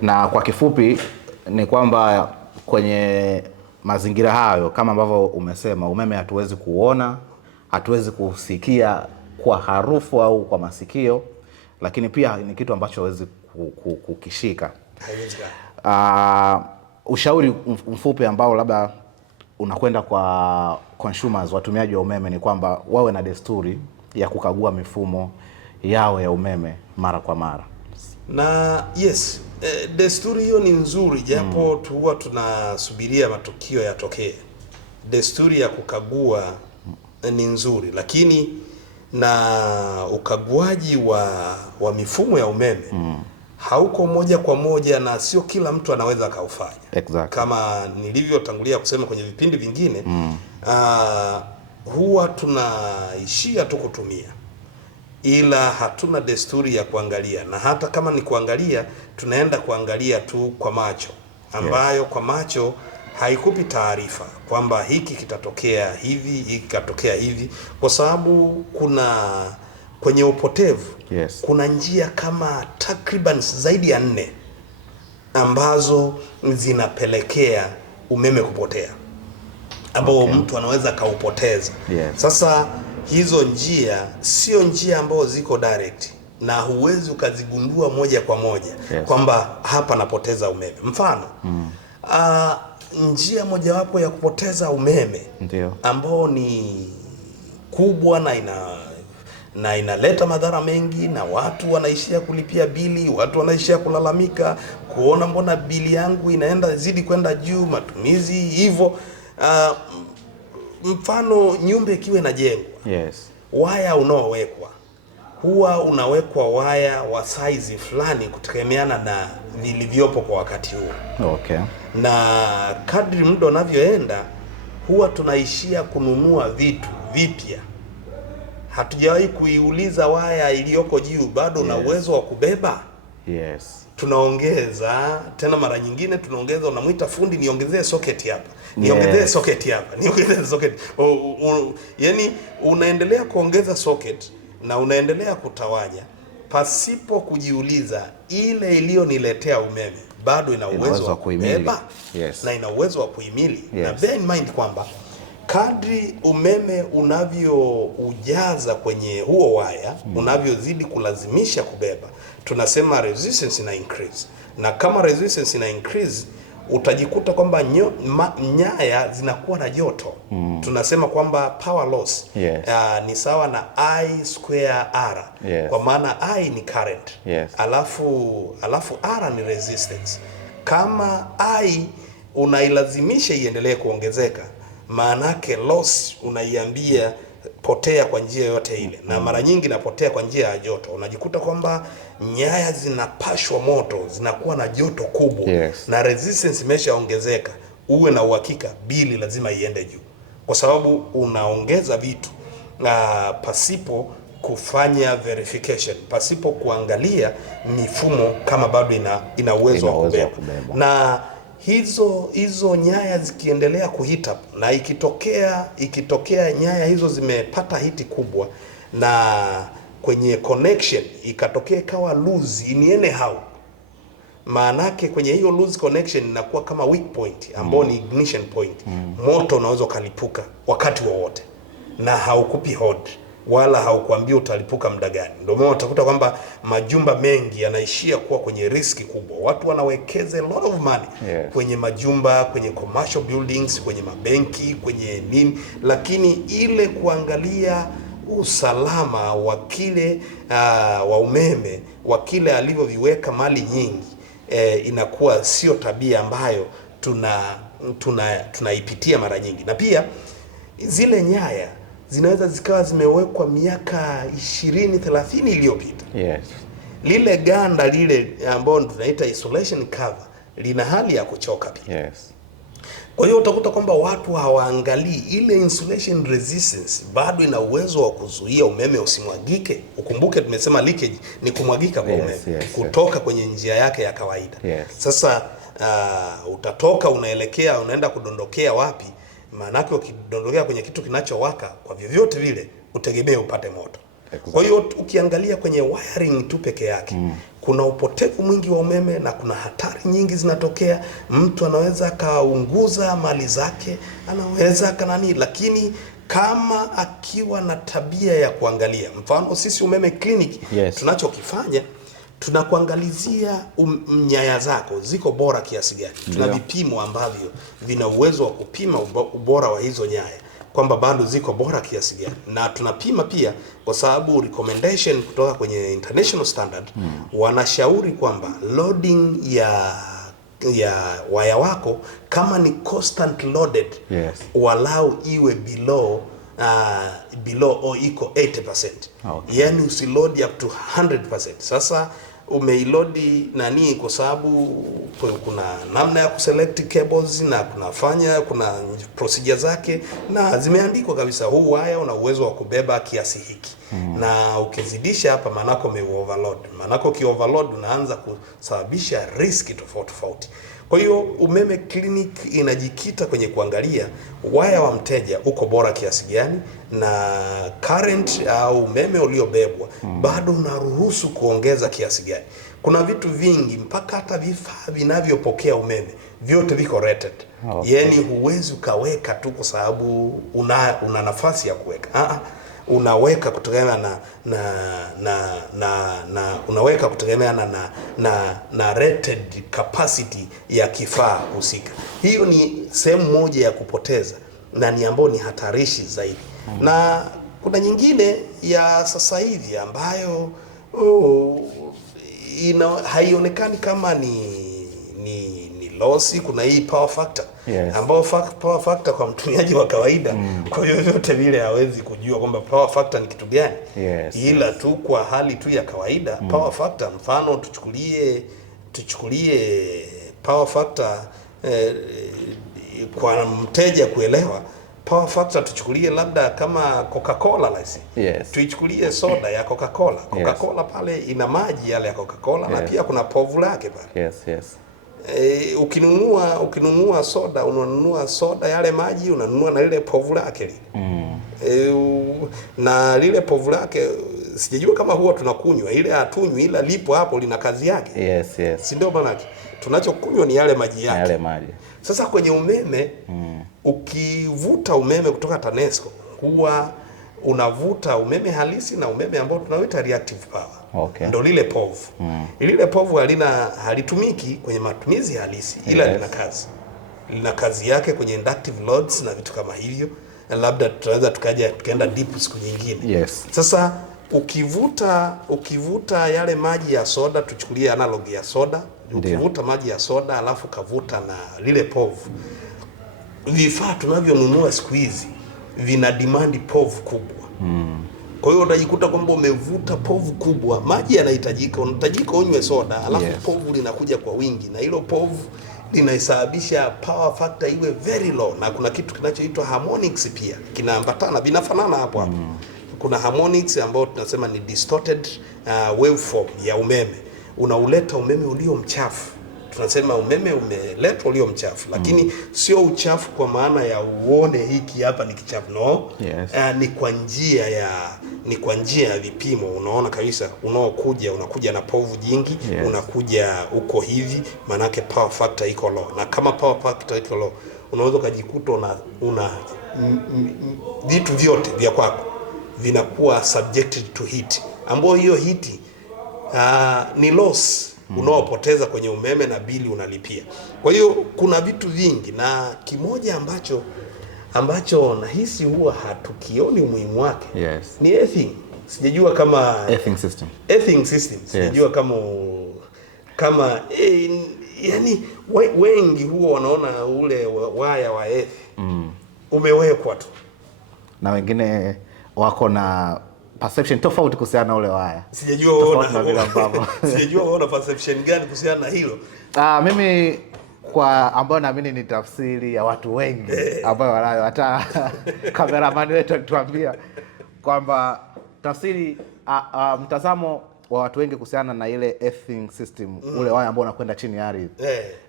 Na kwa kifupi ni kwamba kwenye mazingira hayo kama ambavyo umesema, umeme hatuwezi kuona, hatuwezi kusikia kwa harufu au kwa masikio, lakini pia ni kitu ambacho hawezi kukishika. Ushauri mfupi ambao labda unakwenda kwa consumers, watumiaji wa umeme, ni kwamba wawe na desturi ya kukagua mifumo yao ya umeme mara kwa mara. Na yes, desturi hiyo ni nzuri, japo huwa tunasubiria matukio yatokee. Desturi ya kukagua ni nzuri, lakini na ukaguaji wa mifumo ya umeme hauko moja kwa moja, na sio kila mtu anaweza akaufanya. Exactly. Kama nilivyotangulia kusema kwenye vipindi vingine, huwa tunaishia tu kutumia, ila hatuna desturi ya kuangalia, na hata kama ni kuangalia, tunaenda kuangalia tu kwa macho, ambayo kwa macho haikupi taarifa kwamba hiki kitatokea hivi, hiki kitatokea hivi, kwa sababu kwenye upotevu kuna njia kama takriban zaidi ya 4 ambazo zinapelekea umeme kupotea, ambao mtu anaweza kaupoteza. Sasa hizo njia sio njia ambazo ziko direct, na huwezi ukazigundua moja kwa moja kwamba hapa napoteza umeme. Mfano, njia mojawapo ya kupoteza umeme ambao ni kubwa na inaleta madhara mengi, na watu wanaishia kulipia bili, watu wanaishia kulalamika kuona mbona bili yangu inaenda zidi kwenda juu, matumizi hivyo. Mfano, nyumba ikiwa inajengwa, waya unaowekwa huwa unawekwa waya wa size fulani kutegemeana na vilivyopo kwa wakati huo. Na kadri muda unavyoenda, huwa tunaishia kununua vitu vipya. Hatujawahi kuiuliza waya iliyoko juu bado na uwezo wa kubeba. Tunaongeza tena, mara nyingine tunaongeza, unamwita fundi, niongezee socket hapa, niongezee socket hapa, niongezee socket. Yani unaendelea kuongeza socket na unaendelea kutawanya pasipo kujiuliza ile iliyoniletea umeme bado ina uwezo wa kubeba na ina uwezo wa kuhimili. Na bear in mind kwamba kadri umeme unavyoujaza kwenye huo waya, unavyozidi kulazimisha kubeba, tunasema resistance ina increase. Na kama resistance ina increase, utajikuta kwamba nyaya zinakuwa na joto. Tunasema kwamba power loss ni sawa na I square R. Kwa maana I ni current, alafu R ni resistance. Kama I unailazimisha iendelee kuongezeka, maanake loss unaiambia potea kwa njia yote ile, na mara nyingi napotea kwa njia ya joto. Unajikuta kwamba nyaya zinapashwa moto, zinakuwa na joto kubwa, na resistance imeshaongezeka. Uwe na uhakika bili lazima iende juu, kwa sababu unaongeza vitu pasipo kufanya verification, pasipo kuangalia mifumo kama bado ina uwezo wa kubeba. Na hizo nyaya zikiendelea kuhit up, na ikitokea nyaya hizo zimepata hiti kubwa, na kwenye connection ikatokea kawa loose in anyhow, maanake kwenye hiyo loose connection inakuwa kama weak point ambao ni ignition point. Moto unaweza ukalipuka wakati wowote, na haukupi hold wala haukuambia utalipuka muda gani. Ndio maana utakuta kwamba majumba mengi yanaishia kuwa kwenye riski kubwa. Watu wanawekeza a lot of money kwenye majumba, kwenye commercial buildings, kwenye mabenki, kwenye nini, lakini ile kuangalia usalama wa kile wa umeme, wa kile alivyoviweka mali nyingi, inakuwa sio tabia ambayo tunaipitia mara nyingi. Na pia zile nyaya zinaweza zikawa zimewekwa miaka 20-30 iliyopita. Lile ganda lile ambao tunaita isolation cover lina hali ya kuchoka pia. Kwa hiyo utakuta kwamba watu hawaangalii ile insulation resistance bado ina uwezo wa kuzuia umeme usimwagike. Ukumbuke tumesema leakage ni kumwagika kwa umeme kutoka kwenye njia yake ya kawaida. Sasa utatoka unaenda kudondokea wapi? Maanake ukidondokea kwenye kitu kinachowaka, kwa vyovyote vile utegemee upate moto. Kwa hiyo ukiangalia kwenye wiring tu peke yake, kuna upotevu mwingi wa umeme na kuna hatari nyingi zinatokea. Mtu anaweza akaunguza mali zake, anaweza kanani, lakini kama akiwa na tabia ya kuangalia, mfano sisi Umeme Clinic, yes, tunachokifanya tunakuangalizia nyaya zako ziko bora kiasi gani. Tuna vipimo ambavyo vina uwezo wa kupima ubora wa hizo nyaya, kwamba bado ziko bora kiasi gani, na tunapima pia kwa sababu recommendation kutoka kwenye international standard wanashauri kwamba loading ya waya wako kama ni constant loaded, yes, walau iwe below or iko 80%. Okay. Yani usiload up to 100%. Sasa umeilodi nani, kwa sababu kuna namna ya kuselect cables na kuna procedure zake na zimeandikwa kabisa, huu waya una uwezo wa kubeba kiasi hiki. Na ukizidisha hapa manako overload. Manako overload unaanza kusababisha riski tofauti. Kwa hiyo Umeme Clinic inajikita kwenye kuangalia waya wa mteja uko bora kiasi gani na current au umeme uliobebwa bado unaruhusu kuongeza kiasi gani. Kuna vitu vingi, mpaka hata vifaa vinavyopokea umeme vyote viko rated. Okay. Yani huwezi ukaweka tu kwa sababu una nafasi ya kuweka. Unaweka kutegemea unaweka kutegemea na rated capacity ya kifaa husika. Hiyo ni sehemu moja ya kupoteza na ni ambayo ni hatarishi zaidi. Na kuna nyingine ya sasa hivi ambayo haionekani kama ni losi. Kuna hii power factor, yes, ambao power factor kwa mtumiaji wa kawaida kwa hiyo yote vile hawezi kujua kwamba power factor ni kitu gani. Yes, ila yes, tu kwa hali tu ya kawaida power factor, mfano tuchukulie power factor kwa mteja kuelewa power factor, tuchukulie labda kama Coca-Cola yes, tuichukulie soda ya Coca-Cola. Coca-Cola, yes, pale ina maji yale ya Coca-Cola, yes, na pia kuna povu lake pale. Yes, yes. Ukinunua soda, unanunua soda yale maji, unanunua na lile povu lake na lile povu lake sijajua kama huwa tunakunywa ile, hatunywi, ila lipo hapo, lina kazi yake. Yes, yes. Si ndio maana tunachokunywa ni yale maji yake. Yale maji. Sasa kwenye umeme ukivuta umeme kutoka TANESCO huwa unavuta umeme halisi na umeme ambao tunaoita reactive power. Okay. Ndio lile povu. Lile povu halitumiki kwenye matumizi halisi, ila yes, lina kazi yake kwenye inductive loads na vitu kama hivyo. Labda tunaweza tukaenda deep siku nyingine. Yes. Sasa ukivuta yale maji ya soda, tuchukulie analog ya soda, ukivuta maji ya soda alafu kavuta na lile povu, vifaa tunavyonunua siku hizi vina demand povu kubwa. Kwa hiyo utajikuta kwamba umevuta povu kubwa, maji yanahitajika, unahitajika unywe soda, alafu yes, povu linakuja kwa wingi, na hilo povu linasababisha power factor iwe very low. Na kuna kitu kinachoitwa harmonics pia kinaambatana, vinafanana hapo. Kuna harmonics ambao tunasema ni distorted waveform ya umeme, unauleta umeme ulio mchafu. Tunasema umeme umeletwa ulio mchafu, lakini sio uchafu kwa maana ya uone hiki hapa ni kichafu, no. Yes. Ni kwa njia ya vipimo, unaona kabisa unakuja na povu jingi. Yes. Unakuja uko hivi, manake power factor iko low, na kama power factor iko low unaweza kujikuta una vitu vyote vya kwako vinakuwa subjected to heat, ambayo hiyo heat ni loss unaopoteza kwenye umeme na bili unalipia. Kwa hiyo kuna vitu vingi, na kimoja ambacho nahisi huwa hatukioni umuhimu wake. Yes, ni earthing. Sijajua kama earthing system. Sijajua kama yani wengi huwa wanaona ule waya wa earth umewekwa tu, na wengine wako na perception tofauti kuhusiana na ule waya. Sijajua una perception gani kuhusiana na hilo? Mimi kwa ambayo naamini ni tafsiri ya watu wengi ambao wanayo, hata cameraman wetu alituambia kwamba tafsiri mtazamo wa watu wengi kuhusiana na ile earthing system, ule waya ambao unakwenda chini ya ardhi,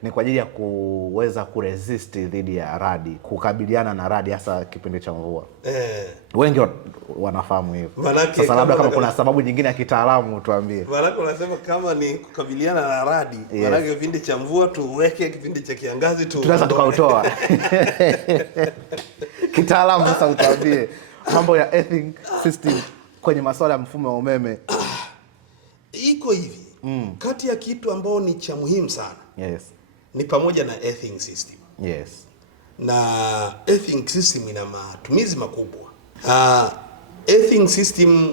ni kwa ajili ya kuweza kuresist dhidi ya radi, kukabiliana na radi hasa kipindi cha mvua. Wengi wanafahamu hivyo. Sasa labda kama kuna sababu nyingine ya kitaalamu tuambie. Maana unasema kama ni kukabiliana na radi, maana kipindi cha mvua tuweke, kipindi cha kiangazi tunaweza tukautoa. Kitaalamu sasa utuambie mambo ya earthing system kwenye masuala ya mfumo wa umeme. Iko hivi. Kati ya kitu ambao ni cha muhimu sana. Ni pamoja na earthing system. Na earthing system ina matumizi makubwa. Earthing system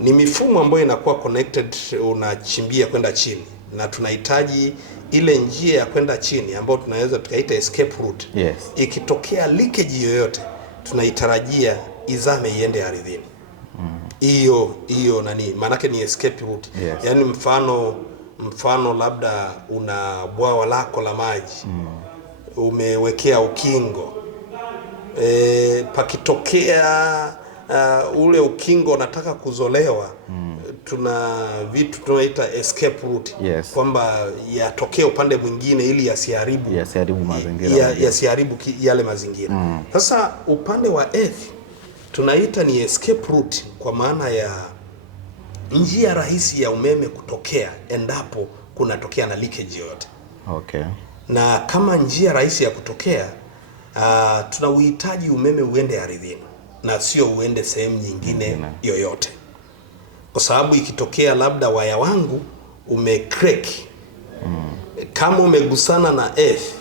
ni mifumo ambayo inakuwa connected, unachimbia kwenda chini, na tunahitaji ile njia ya kwenda chini ambayo tunaweza tukaita escape route. Ikitokea leakage yoyote tunaitarajia izame iende ardhini. Hiyo nani maanake ni escape route. Yaani mfano labda una bwawa lako la maji, umewekea ukingo, pakitokea ule ukingo unataka kuzolewa, tuna vitu tunaita escape route, kwamba yatokee upande mwingine ili yasiharibu mazingira, yasiharibu yale mazingira. Sasa upande wa earth tunaita ni escape route, kwa maana ya njia rahisi ya umeme kutokea endapo kunatokea na leakage yoyote. Na kama njia rahisi ya kutokea, tunauhitaji umeme uende ardhini na sio uende sehemu nyingine yoyote. Kwa sababu ikitokea labda waya wangu umecrack, kama umegusana na earth,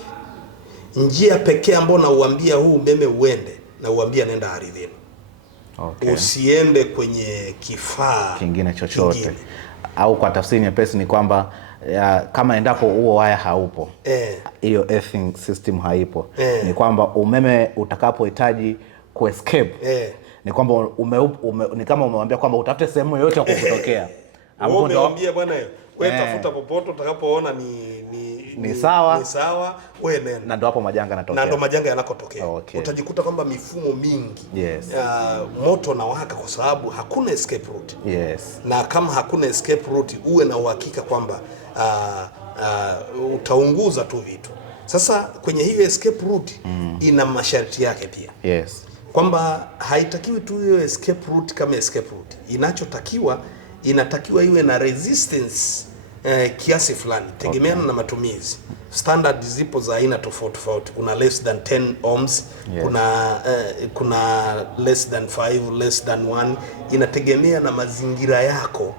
njia pekee ambayo nauambia huu umeme uende, na uambia nenda ardhini. Usiende kwenye kifaa kingine chochote. Au kwa tafsiri nyepesi ni kwamba kama endapo huo waya haupo, hiyo earthing system haipo, ni kwamba umeme utakapohitaji kuescape, ni kwamba ni kama umemwambia kwamba utafute sehemu yoyote ya kukutokea. Hapo umemwambia bwana wewe tafuta popote utakapoona ni sawa, wewe nenda. Na ndio hapo majanga yanatokea. Na ndio majanga yanakotokea. Utajikuta kwamba mifumo mingi moto na waka kwa sababu hakuna escape route. Na kama hakuna escape route, uwe na uhakika kwamba utaunguza tu vitu. Sasa kwenye hiyo escape route ina masharti yake pia. Kwamba haitakiwi tu hiyo escape route kama escape route. Inatakiwa iwe na resistance kiasi fulani, tegemeana na matumizi. Standard zipo za aina tofauti. Kuna less than 10 ohms, kuna less than 5, less than 1. Inategemea na mazingira yako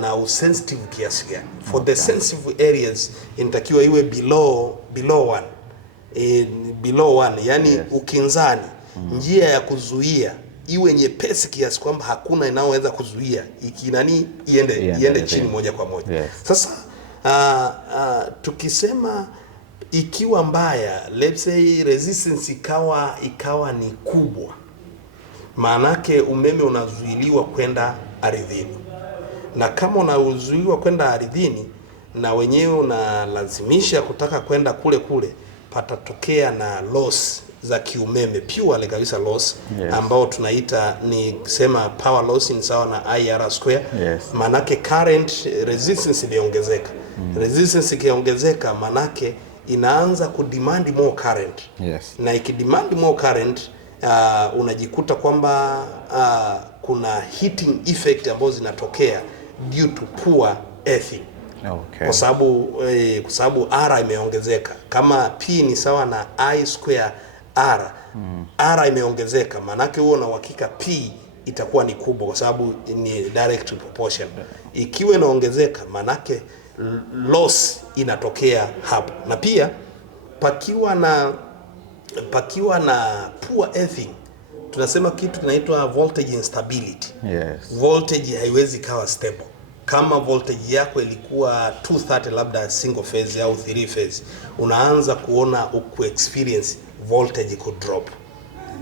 na usensitive kiasi gani. For the sensitive areas inatakiwa iwe below 1. Below 1, yani ukinzani, njia ya kuzuia iwe nyepesi kiasi kwamba hakuna inayoweza kuzuia, iende chini moja kwa moja. Sasa tukisema ikiwa mbaya, let's say resistance ikawa ni kubwa, maanake umeme unazuiliwa kwenda ardhini. Na kama unazuiliwa kwenda ardhini na wenyewe unalazimisha kutaka kwenda kule, patatokea na loss za kiumeme, pure kabisa loss, ambao tunaita ni sema power loss ni sawa na IR². Manake current resistance imeongezeka. Resistance ikiongezeka, manake inaanza kudemand more current. Na ikidemand more current, unajikuta kwamba kuna heating effect ambazo zinatokea due to poor earthing. Kwa sababu R imeongezeka. Kama P ni sawa na I² R. R imeongezeka, manake huo na uhakika P itakuwa ni kubwa kwa sababu ni direct proportion. Ikiwa inaongezeka, manake loss inatokea hapo. Na pia pakiwa na poor earthing, tunasema kitu kinaitwa voltage instability. Voltage haiwezi kawa stable. Kama voltage yako ilikuwa 230 labda single phase au 3 phase, unaanza kuona experience voltage could drop.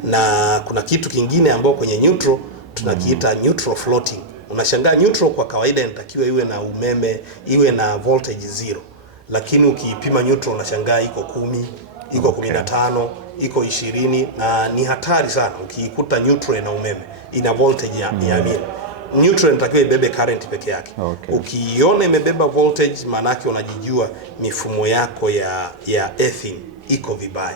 Na kuna kitu kingine ambao kwenye neutral tunakiita neutral floating. Unashangaa neutral kwa kawaida inatakiwa iwe na umeme, iwe na voltage 0. Lakini ukiipima neutral unashangaa iko 10, iko 15, iko 20, na ni hatari sana ukiikuta neutral na umeme ina voltage ya 100. neutral inatakiwa ibebe current peke yake. Okay. Ukiiona imebeba voltage, maana yake unajijua mifumo yako ya earthing iko vibaya.